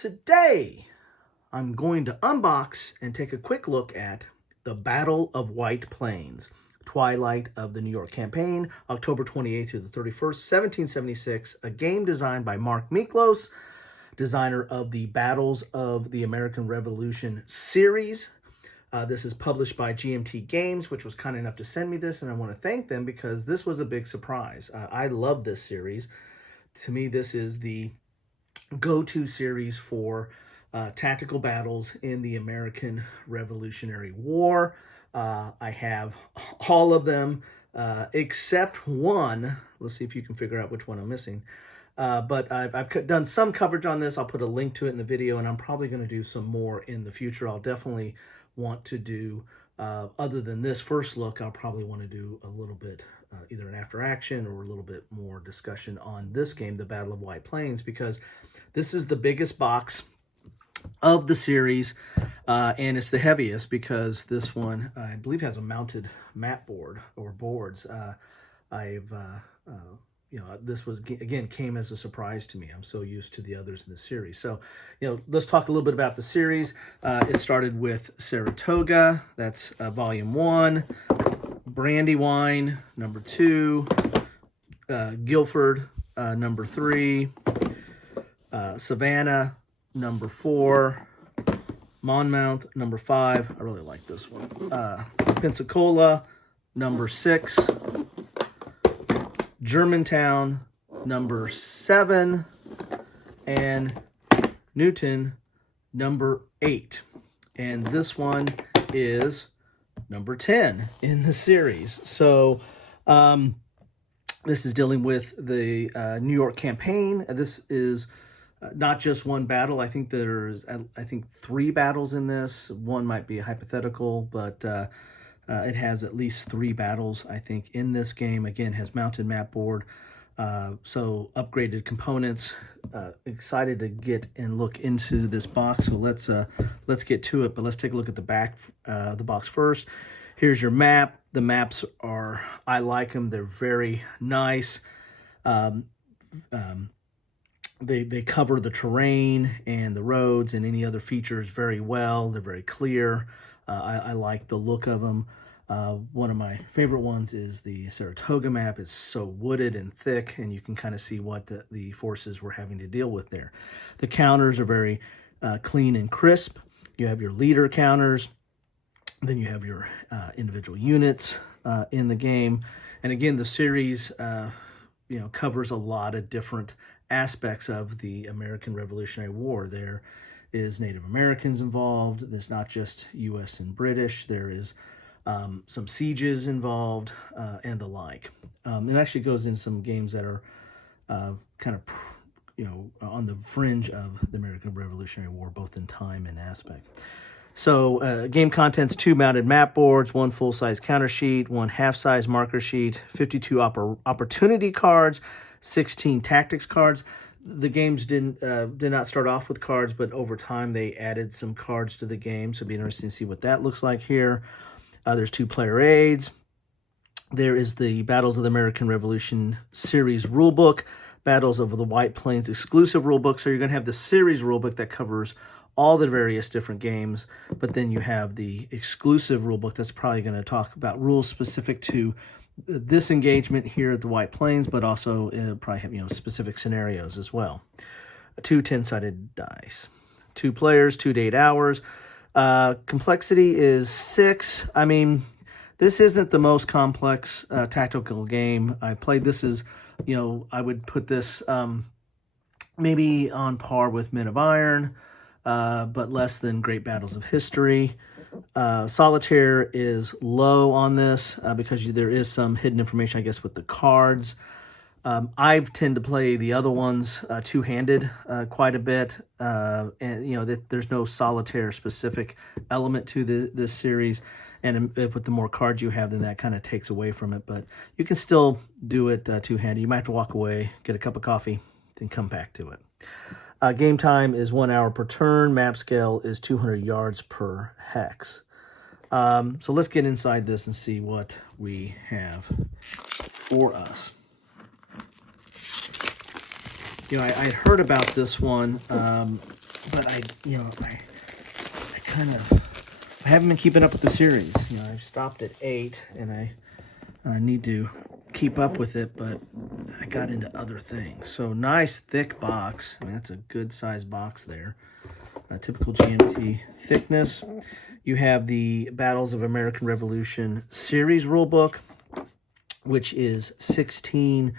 Today, I'm going to unbox and take a quick look at the Battle of White Plains, Twilight of the New York Campaign, October 28th through the 31st, 1776, a game designed by Miklos, designer of the Battles of the American Revolution series. This is published by GMT Games, which was kind enough to send me this, and I want to thank them because this was a big surprise. I love this series. To me, this is the go-to series for tactical battles in the American Revolutionary War. I have all of them except one. Let's see if you can figure out which one I'm missing. But I've done some coverage on this. I'll put a link to it in the video, and I'm probably going to do some more in the future. I'll definitely want to do, other than this first look, I'll probably want to do a little bit, either an after action or a little bit more discussion on this game, the Battle of White Plains, because this is the biggest box of the series, and it's the heaviest because this one, I believe, has a mounted map board or boards. This was, again, came as a surprise to me. I'm so used to the others in the series. So, let's talk a little bit about the series. It started with Saratoga, that's volume 1, Brandywine, number 2, Guilford, number 3, Savannah, number 4, Monmouth, number 5. I really like this one. Pensacola, number 6. Germantown, number 7, and Newton, number 8. And this one is number 10 in the series. So this is dealing with the New York campaign. This is not just one battle. I think there's 3 battles in this. One might be a hypothetical, but it has at least 3 battles, I think, in this game. Again, has mounted map board, so upgraded components. Excited to get and look into this box. So let's get to it. But let's take a look at the back, the box first. Here's your map. The maps are, I like them. They're very nice. They cover the terrain and the roads and any other features very well. They're very clear. I like the look of them. One of my favorite ones is the Saratoga map. It's so wooded and thick, and you can kind of see what the forces were having to deal with there. The counters are very clean and crisp. You have your leader counters. Then you have your individual units in the game. And again, the series covers a lot of different aspects of the American Revolutionary War. There is Native Americans involved. There's not just U.S. and British. There is some sieges involved and the like. It actually goes in some games that are kind of, on the fringe of the American Revolutionary War, both in time and aspect. So game contents: 2 mounted map boards, 1 full-size counter sheet, 1 half-size marker sheet, 52 opportunity cards, 16 tactics cards. The games did not start off with cards, but over time they added some cards to the game, so it'd be interesting to see what that looks like here. There's 2 player aids. There is the Battles of the American Revolution series rulebook, Battles of the White Plains exclusive rulebook. So you're going to have the series rulebook that covers all the various different games, but then you have the exclusive rulebook that's probably going to talk about rules specific to this engagement here at the White Plains, but also probably have specific scenarios as well. 2 10-sided dice, 2 players, 2 to 8 hours. Complexity is 6. I mean, this isn't the most complex tactical game. I played this as, I would put this maybe on par with Men of Iron, but less than Great Battles of History. Solitaire is low on this because there is some hidden information, I guess, with the cards. I tend to play the other ones two-handed quite a bit, and that there's no solitaire specific element to this series. And with the more cards you have, then that kind of takes away from it. But you can still do it two-handed. You might have to walk away, get a cup of coffee, then come back to it. Game time is 1 hour per turn. Map scale is 200 yards per hex. So let's get inside this and see what we have for us. I heard about this one but I haven't been keeping up with the series. I've stopped at 8, and I need to keep up with it, but I got into other things. So nice thick box. I mean, that's a good size box there. Typical GMT thickness. You have the Battles of American Revolution series rulebook, which is 16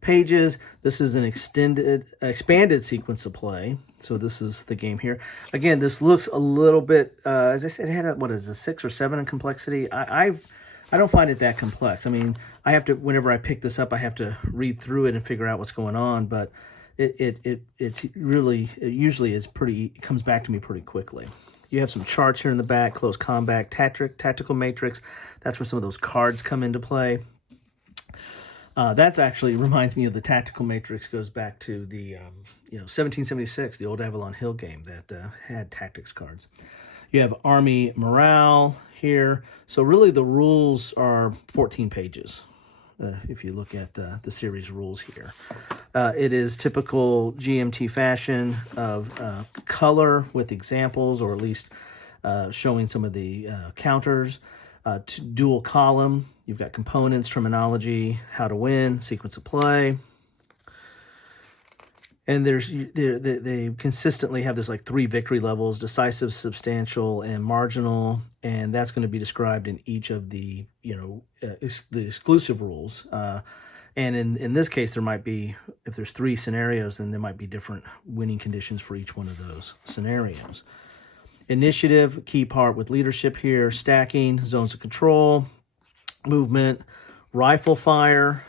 pages. This is an expanded sequence of play. So this is the game here. Again, this looks a little bit, as I said, it had a 6 or 7 in complexity. I don't find it that complex. I mean, I have to, whenever I pick this up, I have to read through it and figure out what's going on, but it usually is it comes back to me pretty quickly. You have some charts here in the back, close combat, tactical matrix. That's where some of those cards come into play. That's actually reminds me of the tactical matrix, goes back to the 1776, the old Avalon Hill game that had tactics cards. You have Army morale here. So really the rules are 14 pages. If you look at the series rules here. It is typical GMT fashion of color with examples, or at least showing some of the counters. Dual column, you've got components, terminology, how to win, sequence of play. And they consistently have this like 3 victory levels: decisive, substantial, and marginal. And that's going to be described in each of the the exclusive rules. And in this case, there might be, if there's 3 scenarios, then there might be different winning conditions for each one of those scenarios. Initiative, key part with leadership here, stacking, zones of control, movement, rifle fire,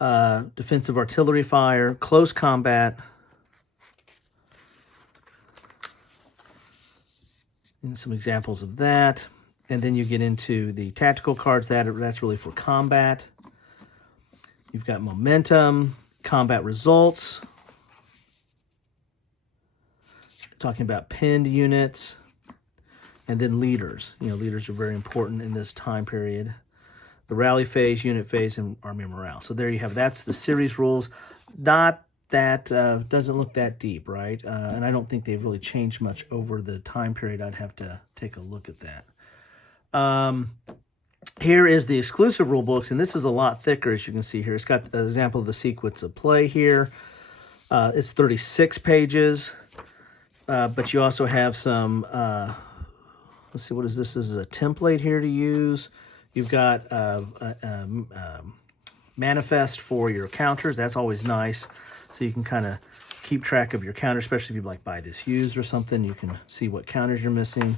defensive artillery fire, close combat, and some examples of that. And then you get into the tactical cards. That's really for combat. You've got momentum, combat results, talking about pinned units, and then leaders. Leaders are very important in this time period. The rally phase, unit phase, and army morale. So there you have, that's the series rules. Not that, doesn't look that deep, right? And I don't think they've really changed much over the time period. I'd have to take a look at that. Here is the exclusive rule books, and this is a lot thicker, as you can see here. It's got an example of the sequence of play here. It's 36 pages, but you also have some, let's see, what is this? This is a template here to use. You've got manifest for your counters. That's always nice. So you can kind of keep track of your counters, especially if you buy this used or something. You can see what counters you're missing.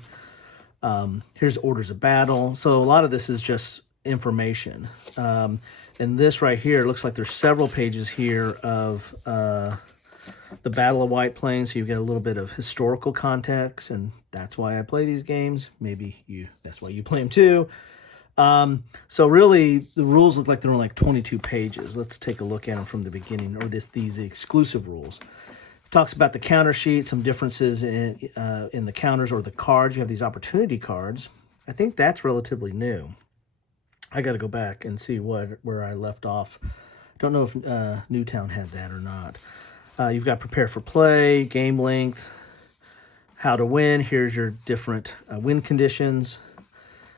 Here's orders of battle. So a lot of this is just information. And this right here, it looks like there's several pages here of the Battle of White Plains. So you get a little bit of historical context, and that's why I play these games. Maybe that's why you play them too. So really, the rules look like they're on like 22 pages. Let's take a look at them from the beginning, or these exclusive rules. It talks about the counter sheet, some differences in the counters or the cards. You have these opportunity cards. I think that's relatively new. I got to go back and see where I left off. Don't know if Newtown had that or not. You've got prepare for play, game length, how to win. Here's your different win conditions.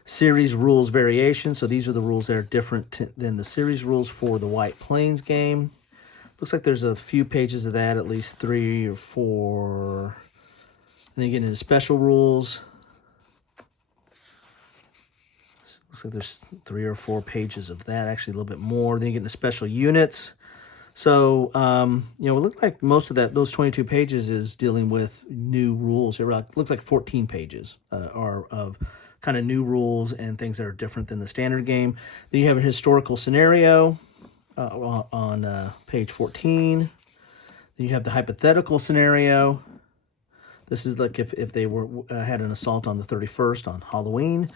Series rules variation. So these are the rules that are different than the series rules for the White Plains game. Looks like there's a few pages of that, at least 3 or 4. And then you get into special rules. Looks like there's 3 or 4 pages of that, actually a little bit more. Then you get into special units. So, it looks like most of those 22 pages is dealing with new rules. It looks like 14 pages are of kind of new rules and things that are different than the standard game. Then you have a historical scenario on page 14. Then you have the hypothetical scenario. This is like if they had an assault on the 31st on Halloween.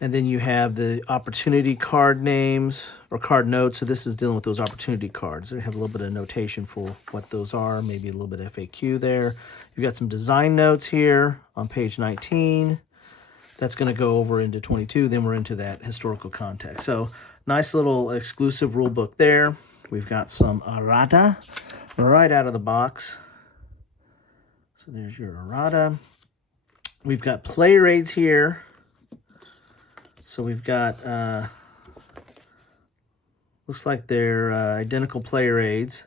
And then you have the opportunity card names or card notes. So this is dealing with those opportunity cards. They have a little bit of notation for what those are, maybe a little bit of FAQ there. You've got some design notes here on page 19. That's going to go over into 22. Then we're into that historical context. So nice little exclusive rule book there. We've got some errata right out of the box. So there's your errata. We've got player aids here. So we've got, looks like they're identical player aids.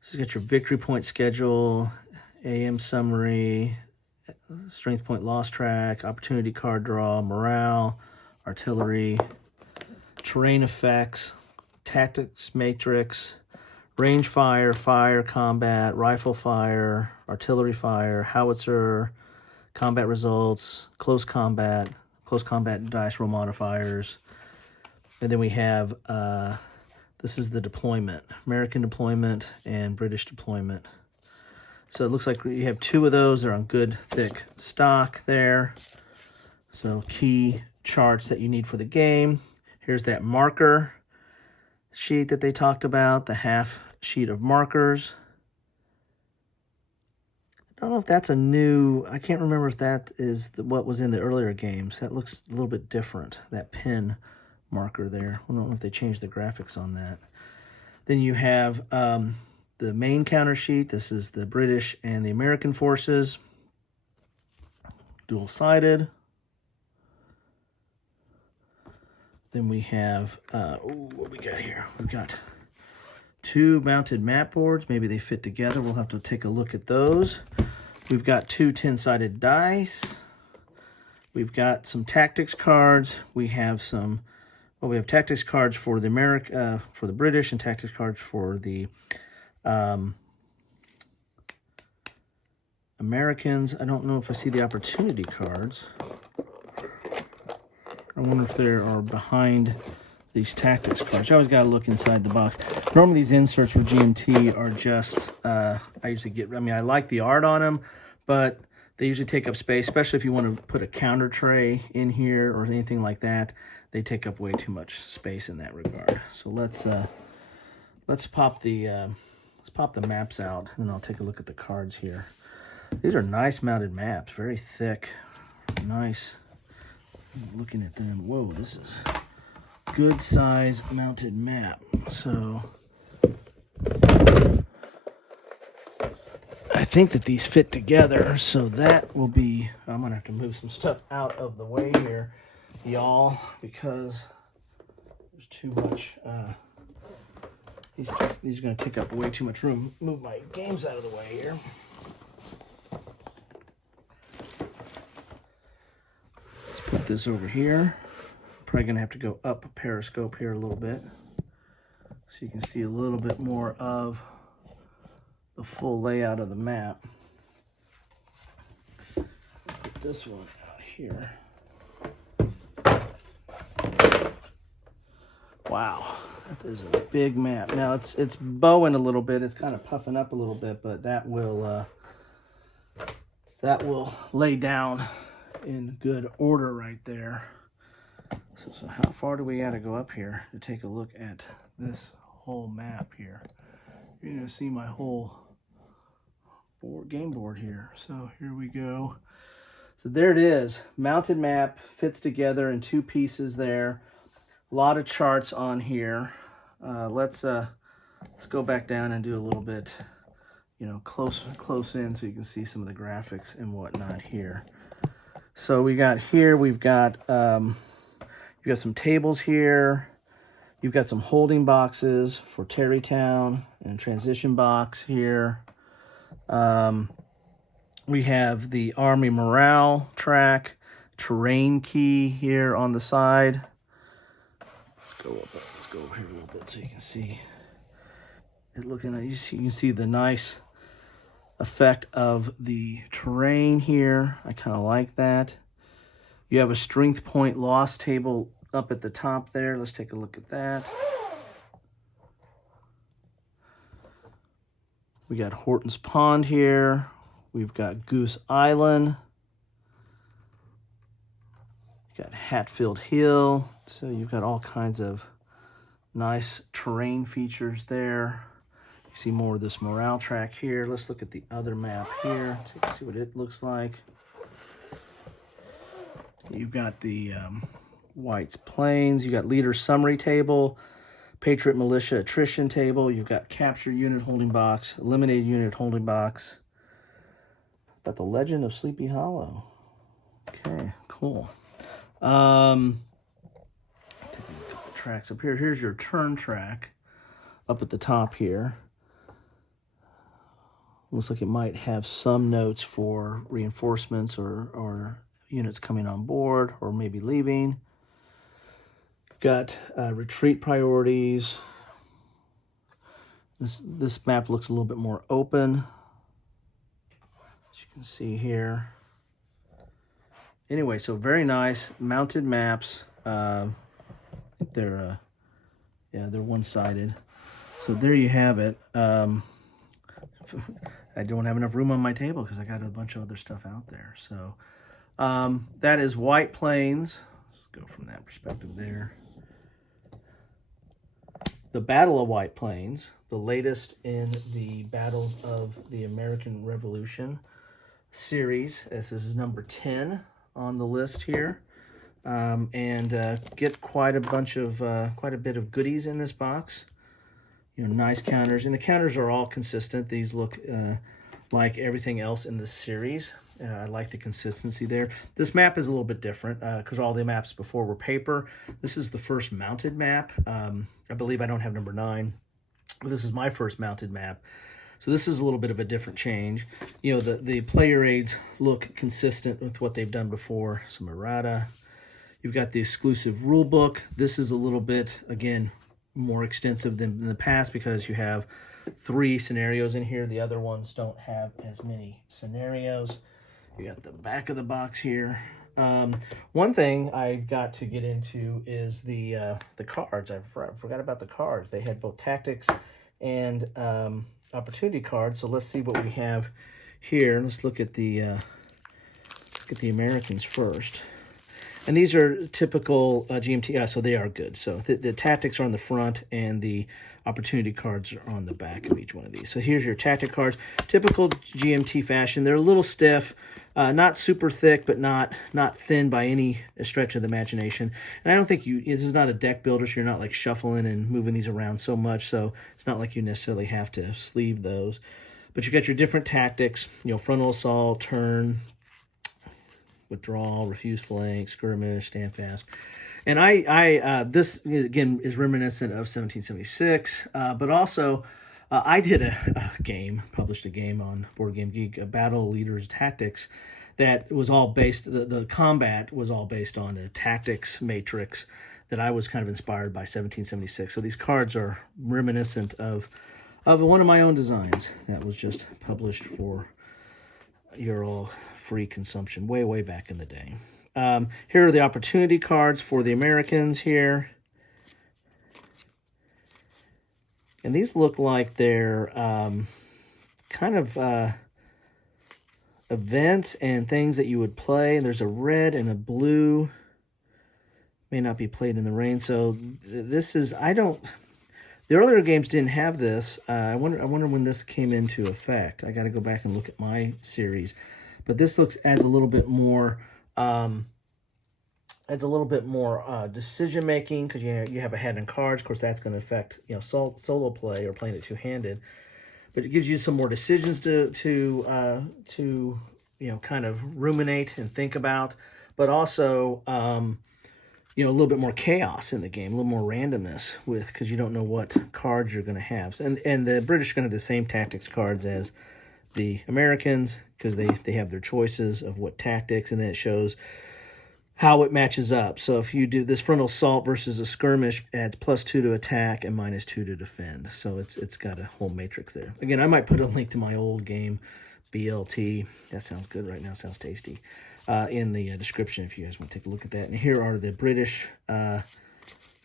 So you got your victory point schedule, AM summary, strength point loss track, opportunity card draw, morale, artillery, terrain effects, tactics matrix, range fire, fire, combat, rifle fire, artillery fire, howitzer, combat results, close combat dice roll modifiers. And then we have, this is the deployment, American deployment and British deployment. So it looks like you have 2 of those. They're on good, thick stock there. So key charts that you need for the game. Here's that marker sheet that they talked about, the half sheet of markers. I don't know if that's a new, I can't remember if that is what was in the earlier games. That looks a little bit different, that pin marker there. I don't know if they changed the graphics on that. Then you have the main counter sheet. This is the British and the American forces. Dual-sided. Then we have, what we got here? We've got 2 mounted map boards. Maybe they fit together. We'll have to take a look at those. We've got 2 10-sided dice. We've got some tactics cards. We have some, well, we have tactics cards for the for the British and tactics cards for the Americans. I don't know if I see the opportunity cards. I wonder if they are behind these tactics cards. You always got to look inside the box. Normally these inserts for GMT are just, I usually get, I mean, I like the art on them, but they usually take up space, especially if you want to put a counter tray in here or anything like that. They take up way too much space in that regard. So let's pop the maps out, and then I'll take a look at the cards here. These are nice mounted maps, very thick, nice. Looking at them, whoa, this is good size mounted map. So I think that these fit together, so that will be, I'm gonna have to move some stuff out of the way here, y'all, because there's too much, these are gonna take up way too much room. Move my games out of the way here. Let's put this over here. Probably gonna have to go up a periscope here a little bit so you can see a little bit more of the full layout of the map. Put this one out here. Wow, that is a big map. Now it's bowing a little bit. It's kind of puffing up a little bit, but that will lay down in good order right there. So how far do we got to go up here to take a look at this whole map here? You're going to see my whole game board here. So here we go. So there it is. Mounted map, fits together in 2 pieces there. A lot of charts on here. Let's go back down and do a little bit, you know, close in so you can see some of the graphics and whatnot here. So we got here, we've got you've got some tables here. You've got some holding boxes for Tarrytown and transition box here. We have the Army morale track, terrain key here on the side. Let's go over here a little bit so you can see it. Looking at you can see the nice effect of the terrain here. I kind of like that. You have a strength point loss table up at the top there. Let's take a look at that. We got Horton's Pond here. We've got Goose Island. We've got Hatfield Hill. So you've got all kinds of nice terrain features there. You see more of this morale track here. Let's look at the other map here to see what it looks like. You've got the White's Plains. You got leader summary table, Patriot militia attrition table. You've got capture unit holding box, eliminated unit holding box. about the Legend of Sleepy Hollow. Okay, cool. Taking a couple tracks up here. Here's your turn track up at the top here. Looks like it might have some notes for reinforcements or units coming on board or maybe leaving. Got retreat priorities. This map looks a little bit more open, as you can see here. Anyway, so very nice mounted maps. They're one-sided. So there you have it. I don't have enough room on my table because I got a bunch of other stuff out there. So that is White Plains. Let's go from that perspective there. The Battle of White Plains, the latest in the Battles of the American Revolution series. This is number 10 on the list here. Get quite a bit of goodies in this box. You know, nice counters, and the counters are all consistent. These look like everything else in this series. I like the consistency there. This map is a little bit different because all the maps before were paper. This is the first mounted map. I believe I don't have number 9, but this is my first mounted map. So this is a little bit of a different change. You know, the player aids look consistent with what they've done before. Some errata. You've got the exclusive rule book. This is a little bit, again, more extensive than in the past because you have 3 scenarios in here. The other ones don't have as many scenarios. You got the back of the box here. One thing I got to get into is the cards. I forgot about the cards. They had both tactics and opportunity cards. So let's see what we have here. Let's look at the Americans first. And these are typical GMT, so they are good. So the tactics are on the front and the opportunity cards are on the back of each one of these. So here's your tactic cards. Typical GMT fashion. They're a little stiff, not super thick, but not thin by any stretch of the imagination. And I don't think this is not a deck builder, so you're not like shuffling and moving these around so much. So it's not like you necessarily have to sleeve those. But you got your different tactics, you know, frontal assault, turn, withdrawal, refuse flank, skirmish, stand fast. And this again is reminiscent of 1776, but also I did published a game on Board Game Geek, Battle Leaders Tactics, that was all based, the combat was all based on a tactics matrix that I was kind of inspired by 1776. So these cards are reminiscent of one of my own designs that was just published for your all free consumption way back in the day. Here are the opportunity cards for the Americans here. And these look like they're kind of events and things that you would play. There's a red and a blue. May not be played in the rain. So this is, the earlier games didn't have this. I wonder when this came into effect. I got to go back and look at my series. But this adds a little bit more decision making because you have a hand in cards. Of course, that's going to affect solo play or playing it two-handed. But it gives you some more decisions to kind of ruminate and think about. But also a little bit more chaos in the game, a little more randomness because you don't know what cards you're going to have. And the British are going to have the same tactics cards as the Americans because they have their choices of what tactics, and then it shows how it matches up. So if you do this frontal assault versus a skirmish, adds +2 to attack and -2 to defend. So it's got a whole matrix there. Again, I might put a link to my old game, BLT. That sounds good right now. Sounds tasty. In the description if you guys want to take a look at that. And here are the British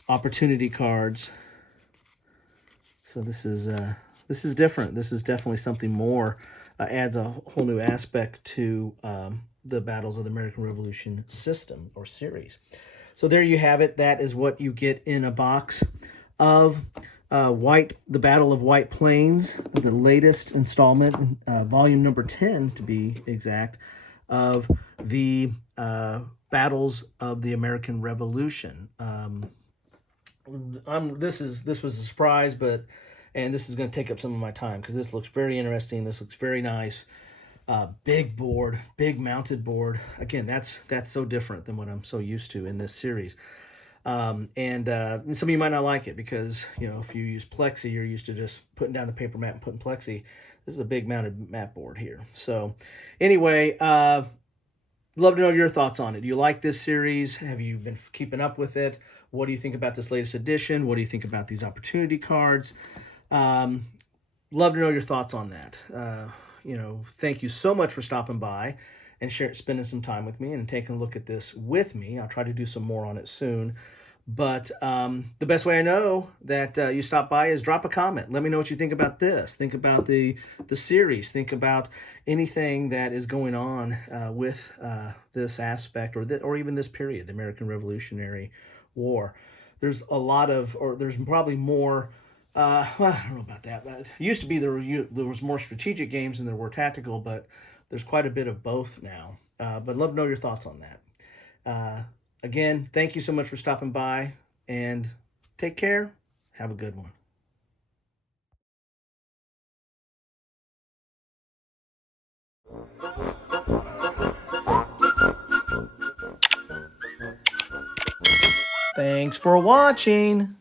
opportunity cards. So this is different. This is definitely something more. Adds a whole new aspect to the Battles of the American Revolution system or series. So there you have it. That is what you get in a box of the Battle of White Plains, the latest installment, volume number 10 to be exact, of the Battles of the American Revolution. This was a surprise, and this is going to take up some of my time because this looks very interesting. This looks very nice. Big board, big mounted board. Again, that's so different than what I'm so used to in this series. And some of you might not like it because, if you use plexi, you're used to just putting down the paper mat and putting plexi. This is a big mounted mat board here. So anyway, love to know your thoughts on it. Do you like this series? Have you been keeping up with it? What do you think about this latest edition? What do you think about these opportunity cards? Love to know your thoughts on that. Thank you so much for stopping by and spending some time with me and taking a look at this with me. I'll try to do some more on it soon. But the best way I know that you stop by is drop a comment. Let me know what you think about this. Think about the series. Think about anything that is going on with this aspect or even this period, the American Revolutionary War. There's there's probably more. Well, I don't know about that. But it used to be there was more strategic games than there were tactical, but there's quite a bit of both now. But love to know your thoughts on that. Again, thank you so much for stopping by, and take care. Have a good one. Thanks for watching.